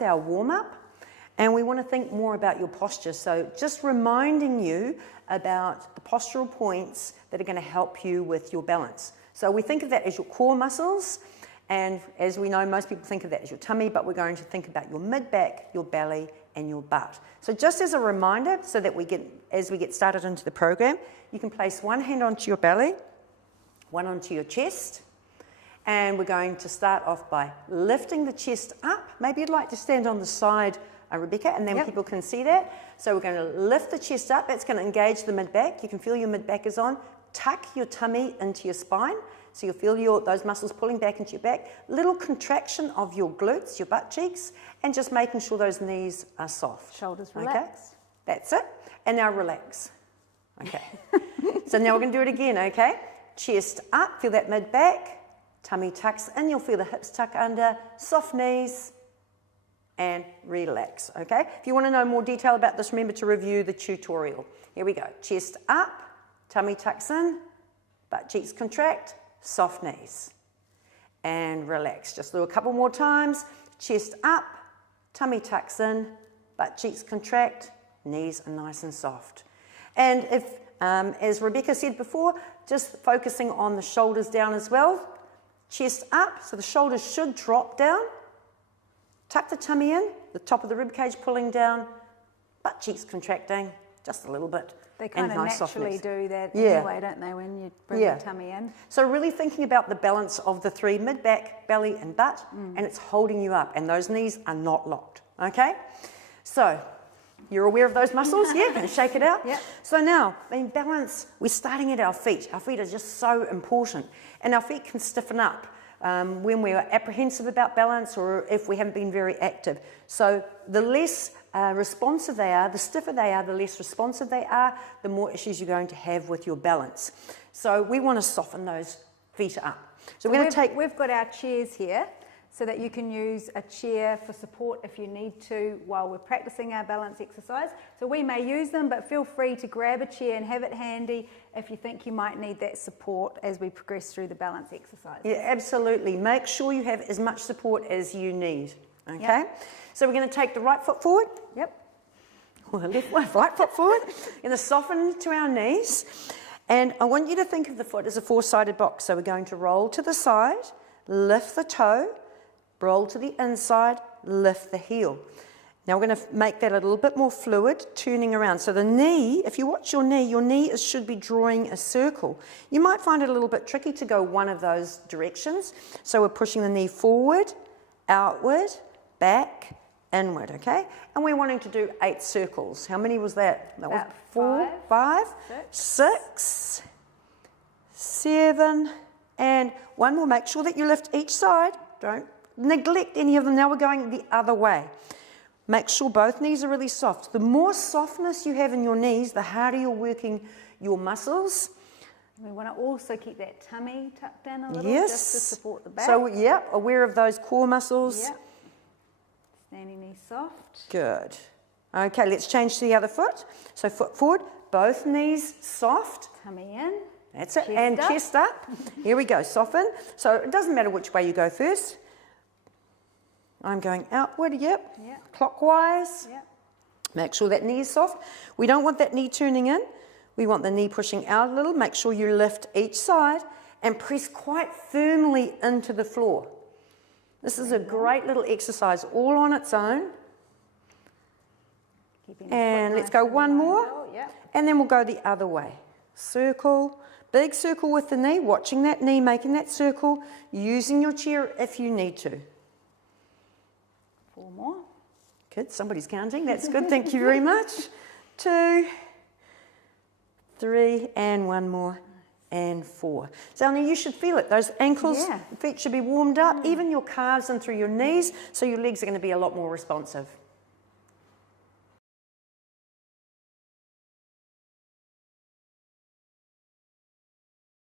with our warm-up, and we want to think more about your posture. So just reminding you about the postural points that are going to help you with your balance. So we think of that as your core muscles, and as we know, most people think of that as your tummy, but we're going to think about your mid-back, your belly, and your butt. So just as a reminder, so that as we get started into the program, you can place one hand onto your belly, one onto your chest, and we're going to start off by lifting the chest up. Maybe you'd like to stand on the side, Rebecca, and then people can see that. So we're going to lift the chest up. That's going to engage the mid-back. You can feel your mid-back is on. Tuck your tummy into your spine. So you'll feel those muscles pulling back into your back. Little contraction of your glutes, your butt cheeks, and just making sure those knees are soft. Shoulders relax. Okay? That's it. And now relax. Okay. So now we're going to do it again, okay? Chest up, feel that mid-back. Tummy tucks in, you'll feel the hips tuck under. Soft knees. And relax, okay? If you want to know more detail about this, remember to review the tutorial. Here we go. Chest up, tummy tucks in, butt cheeks contract, soft knees. And relax. Just do a couple more times. Chest up, tummy tucks in, butt cheeks contract, knees are nice and soft. And if, as Rebecca said before, just focusing on the shoulders down as well. Chest up, so the shoulders should drop down. Tuck the tummy in, the top of the rib cage pulling down, butt cheeks contracting just a little bit. They kind of nice naturally do that anyway, don't they, when you bring the tummy in? So really thinking about the balance of the three, mid, back, belly and butt, and it's holding you up, and those knees are not locked, okay? So you're aware of those muscles, yeah? Going to shake it out? Yeah. So now, in balance, we're starting at our feet. Our feet are just so important, and our feet can stiffen up when we're apprehensive about balance or if we haven't been very active. So the less responsive they are, the stiffer they are, the less responsive they are, the more issues you're going to have with your balance. So we want to soften those feet up. So we've got our chairs here so that you can use a chair for support if you need to while we're practicing our balance exercise. So we may use them, but feel free to grab a chair and have it handy if you think you might need that support as we progress through the balance exercise. Yeah, absolutely. Make sure you have as much support as you need, okay? So we're going to take the right foot forward. Or the left one, right foot forward. We're going to soften to our knees. And I want you to think of the foot as a four-sided box. So we're going to roll to the side, lift the toe, roll to the inside, lift the heel. Now we're going to make that a little bit more fluid, turning around. So the knee, if you watch your knee should be drawing a circle. You might find it a little bit tricky to go one of those directions. So we're pushing the knee forward, outward, back, inward, okay? And we're wanting to do 8 circles. How many was that? That was 4, 5, 6, 7, and one more. Make sure that you lift each side. Don't neglect any of them. Now we're going the other way. Make sure both knees are really soft. The more softness you have in your knees, the harder you're working your muscles. We want to also keep that tummy tucked in a little, just to support the back. So, aware of those core muscles. Standing knees soft. Good. Okay, let's change to the other foot. So foot forward, both knees soft. Tummy in. That's it. And chest up. Here we go, soften. So it doesn't matter which way you go first. I'm going outward, clockwise. Make sure that knee is soft. We don't want that knee turning in. We want the knee pushing out a little. Make sure you lift each side and press quite firmly into the floor. This is a great little exercise all on its own. And let's go one more. And then we'll go the other way. Circle. Big circle with the knee, watching that knee, making that circle, using your chair if you need to. 4 more. Good, somebody's counting. That's good. Thank you very much. 2, 3, and 1 more, and 4. So now you should feel it. Those ankles, feet should be warmed up, even your calves and through your knees, so your legs are going to be a lot more responsive.